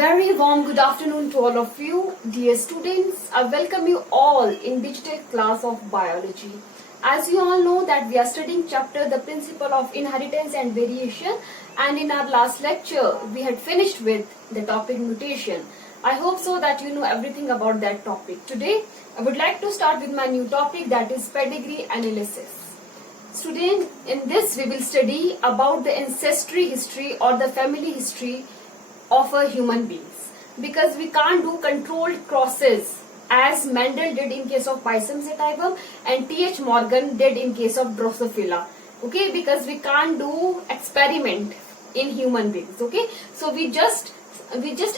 very warm good afternoon to all of you, dear students. I welcome you all in digital class of biology. As you all know that we are studying chapter the principle of inheritance and variation, and in our last lecture we had finished with the topic mutation. I hope so that you know everything about that topic. Today I would like to start with my new topic, that is pedigree analysis. Student, in this we will study about the ancestry history or the family history of a human beings, because we can't do controlled crosses as Mendel did in case of Pisum sativum and T.H. Morgan did in case of Drosophila. Okay, because we can't do experiment in human beings. Okay, so we just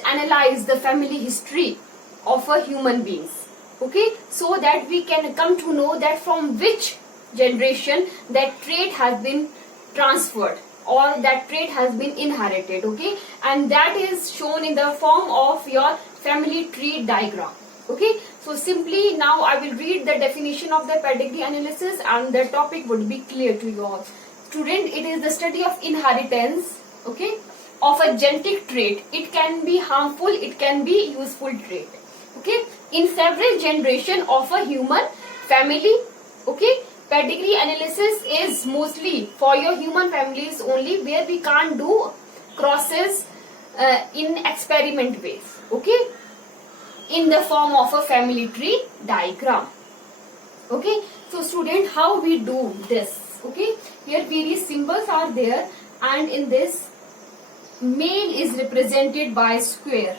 analyze the family history of a human beings. Okay, so that we can come to know that from which generation that trait has been transferred or that trait has been inherited. Okay, and that is shown in the form of your family tree diagram. Okay, so simply now I will read the definition of the pedigree analysis and the topic would be clear to you all. Student, it is the study of inheritance, okay, of a genetic trait. It can be harmful, it can be useful trait. Okay, in several generations of a human family. Okay, pedigree analysis is mostly for your human families only, where we can't do crosses in experiment ways. Okay, in the form of a family tree diagram. Okay, so student, how we do this? Okay, here various symbols are there, and in this male is represented by square,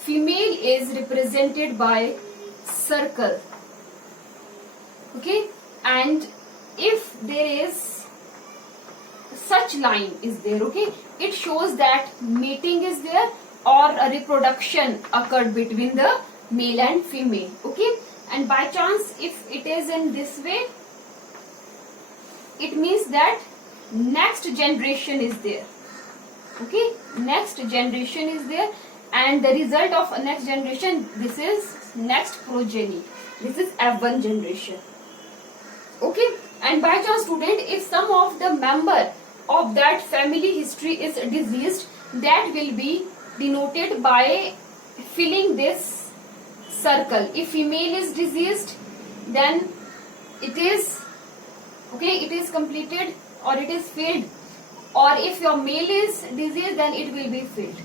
female is represented by circle. Okay, and if there is such line is there, okay, it shows that mating is there or a reproduction occurred between the male and female. Okay, and by chance if it is in this way, it means that next generation is there. Okay, next generation is there, and the result of next generation, this is next progeny, this is F1 generation. Okay, and by chance student, if some of the member of that family history is diseased, that will be denoted by filling this circle. If female is diseased, then it is okay, it is completed or it is filled, or if your male is diseased, then it will be filled.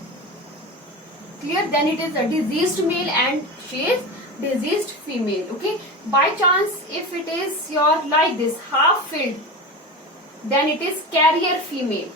Clear? Then it is a diseased male and she is diseased female. Okay, by chance if it is your like this half filled, then it is carrier female,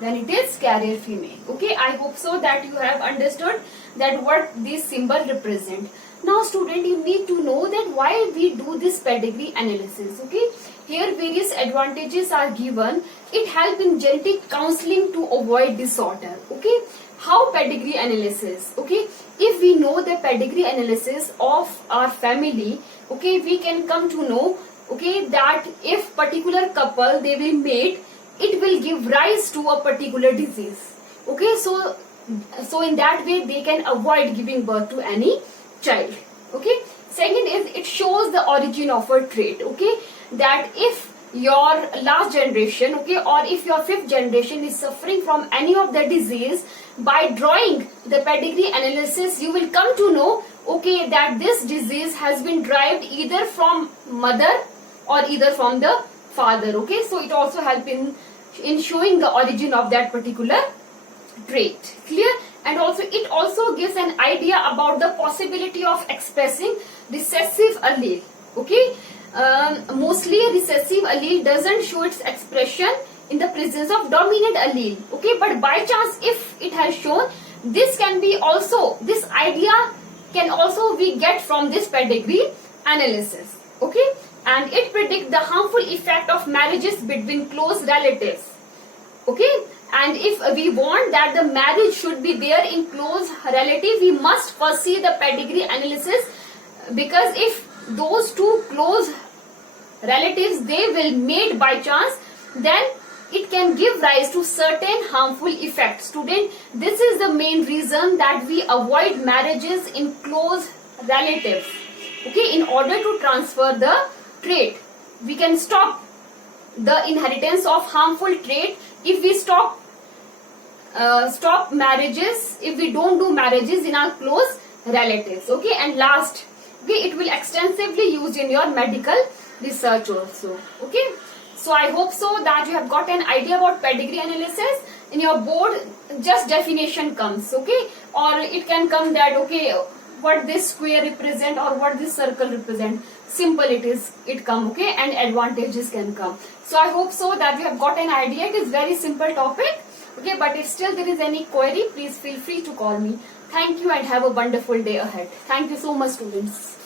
then it is carrier female. Okay, I hope so that you have understood that what this symbol represent. Now student, you need to know that why we do this pedigree analysis. Okay, here various advantages are given. It helps in genetic counseling to avoid disorder. Okay, how pedigree analysis? Okay, if we know the pedigree analysis of our family, okay, we can come to know, okay, that if particular couple they will mate, it will give rise to a particular disease. Okay, so in that way they can avoid giving birth to any child. Okay, second is it shows the origin of a trait. Okay, that if your last generation, okay, or if your fifth generation is suffering from any of the disease, by drawing the pedigree analysis you will come to know, okay, that this disease has been derived either from mother or either from the father. Okay, so it also helps in showing the origin of that particular trait. Clear? And also it also gives an idea about the possibility of expressing recessive allele. Okay, mostly a recessive allele doesn't show its expression in the presence of dominant allele. Okay, but by chance if it has shown, this can be also, this idea can also we get from this pedigree analysis. Okay, and it predicts the harmful effect of marriages between close relatives. Okay, and if we want that the marriage should be there in close relative, we must first see the pedigree analysis, because if those two close relatives they will mate by chance, then it can give rise to certain harmful effects. Student, this is the main reason that we avoid marriages in close relatives. Okay, in order to transfer the trait, we can stop the inheritance of harmful trait if we stop stop marriages if we don't do marriages in our close relatives. Okay, and last, okay, it will extensively used in your medical research also. Okay, so I hope so that you have got an idea about pedigree analysis. In your board, just definition comes, okay, or it can come that, okay, what this square represent or what this circle represent. Simple it come, okay, and advantages can come. So I hope so that you have got an idea. It is very simple topic, okay, but if still there is any query, please feel free to call me. Thank you and have a wonderful day ahead. Thank you so much, students.